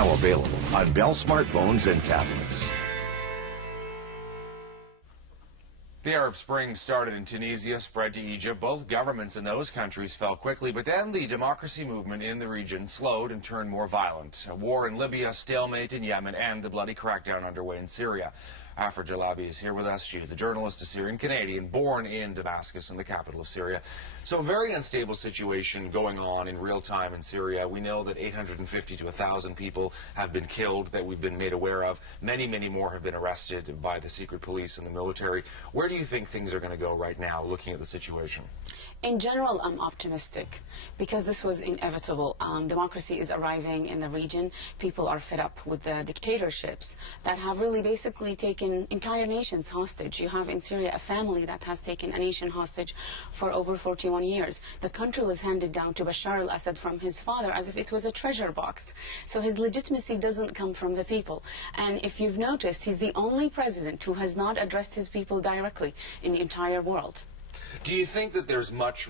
now available on Bell smartphones and tablets. The Arab Spring started in Tunisia, spread to Egypt. Both governments in those countries fell quickly, but then the democracy movement in the region slowed and turned more violent. A war in Libya, stalemate in Yemen, and a bloody crackdown underway in Syria. Afra Jalabi is here with us. She is a journalist, a Syrian-Canadian, born in Damascus, in the capital of Syria. So a very unstable situation going on in real time in Syria. We know that 850 to 1,000 people have been killed that we've been made aware of. Many, many more have been arrested by the secret police and the military. Where do you think things are going to go right now, looking at the situation? In general, I'm optimistic because this was inevitable. Democracy is arriving in the region. People are fed up with the dictatorships that have really basically taken entire nations hostage. You have in Syria a family that has taken a nation hostage for over 41 years. The country was handed down to Bashar al-Assad from his father as if it was a treasure box. So his legitimacy doesn't come from the people. And if you've noticed, he's the only president who has not addressed his people directly in the entire world. Do you think that there's much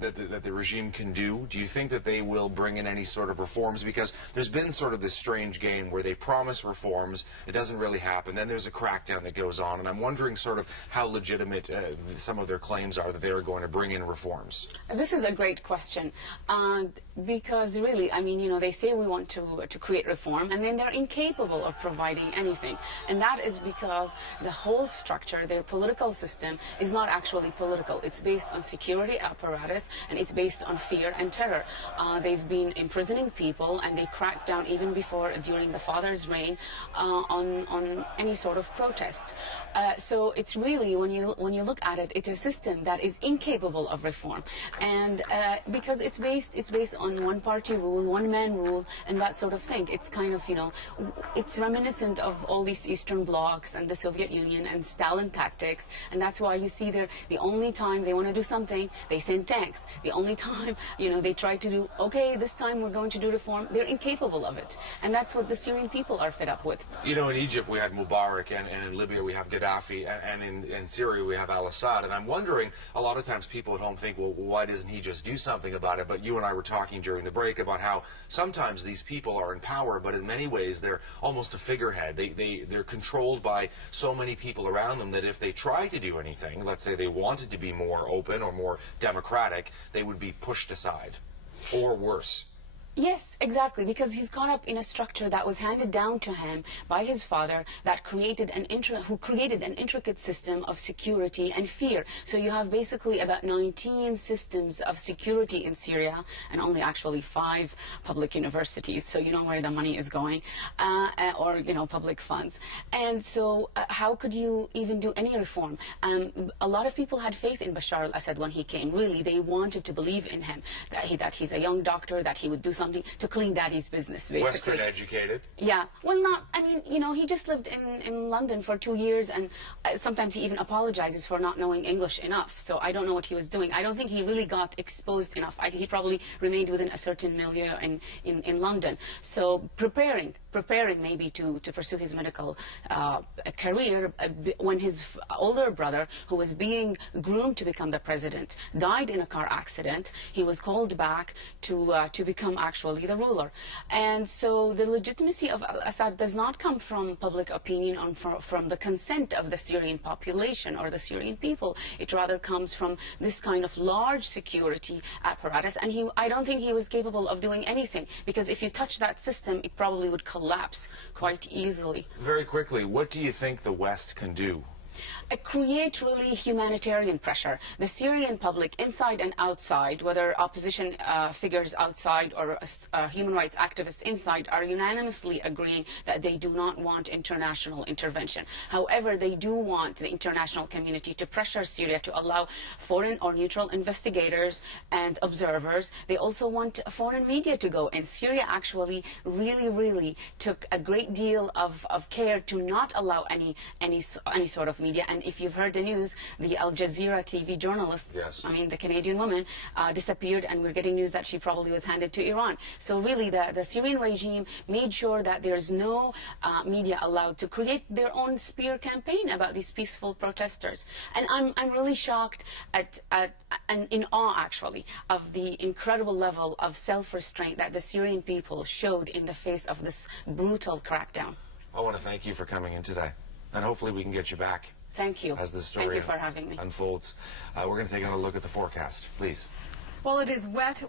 that the regime can do? Do you think that they will bring in any sort of reforms? Because there's been sort of this strange game where they promise reforms, it doesn't really happen, then there's a crackdown that goes on, and I'm wondering sort of how legitimate some of their claims are that they're going to bring in reforms. This is a great question, because really, I mean, you know, they say we want to create reform, and then they're incapable of providing anything, and that is because the whole structure, their political system, is not actually political. It's based on security apparatus, and it's based on fear and terror. They've been imprisoning people, and they cracked down even before, during the father's reign, on any sort of protest. So it's really, when you look at it, it's a system that is incapable of reform, and because it's based on one-party rule, one-man rule, and that sort of thing. It's kind of, you know, it's reminiscent of all these Eastern blocs and the Soviet Union and Stalin tactics, and that's why you see the only time they want to do something, they send tanks. The only time, you know, they try to do, okay, this time we're going to do reform, they're incapable of it, and that's what the Syrian people are fed up with. You know, in Egypt we had Mubarak, and in Libya we have Gaddafi, and in Syria we have al-Assad, and I'm wondering, a lot of times people at home think, well, why doesn't he just do something about it? But you and I were talking during the break about how sometimes these people are in power, but in many ways they're almost a figurehead. They're controlled by so many people around them that if they try to do anything, let's say they wanted to be more open or more democratic, they would be pushed aside, or worse. Yes, exactly, because he's caught up in a structure that was handed down to him by his father that created an intricate system of security and fear. So you have basically about 19 systems of security in Syria, and only actually 5 public universities, so you know where the money is going, or, you know, public funds. And so how could you even do any reform? A lot of people had faith in Bashar al-Assad when he came. Really, they wanted to believe in him, that he's a young doctor, that he would do something to clean daddy's business, basically. Western educated? Yeah. Well, not, I mean, you know, he just lived in London for 2 years, and sometimes he even apologizes for not knowing English enough. So I don't know what he was doing. I don't think he really got exposed enough. He probably remained within a certain milieu in London. So preparing maybe to pursue his medical career when his older brother, who was being groomed to become the president, died in a car accident. He was called back to become actually the ruler. And so the legitimacy of al-Assad does not come from public opinion or from the consent of the Syrian population or the Syrian people. It rather comes from this kind of large security apparatus, and I don't think he was capable of doing anything, because if you touch that system, it probably would collapse quite easily. Very quickly, what do you think the West can do? Create really humanitarian pressure. The Syrian public, inside and outside, whether opposition figures outside or human rights activists inside, are unanimously agreeing that they do not want international intervention. However, they do want the international community to pressure Syria to allow foreign or neutral investigators and observers. They also want foreign media to go, and Syria actually really took a great deal of care to not allow any sort of media. And if you've heard the news, the Al Jazeera TV journalist, yes, I mean the Canadian woman, disappeared, and we're getting news that she probably was handed to Iran. So really the Syrian regime made sure that there's no media allowed to create their own smear campaign about these peaceful protesters. And I'm really shocked and in awe, actually, of the incredible level of self-restraint that the Syrian people showed in the face of this brutal crackdown. I want to thank you for coming in today, and hopefully we can get you back. Thank you. As the story Thank you for having me. unfolds. We're going to take another look at the forecast, please. Well, it is wet.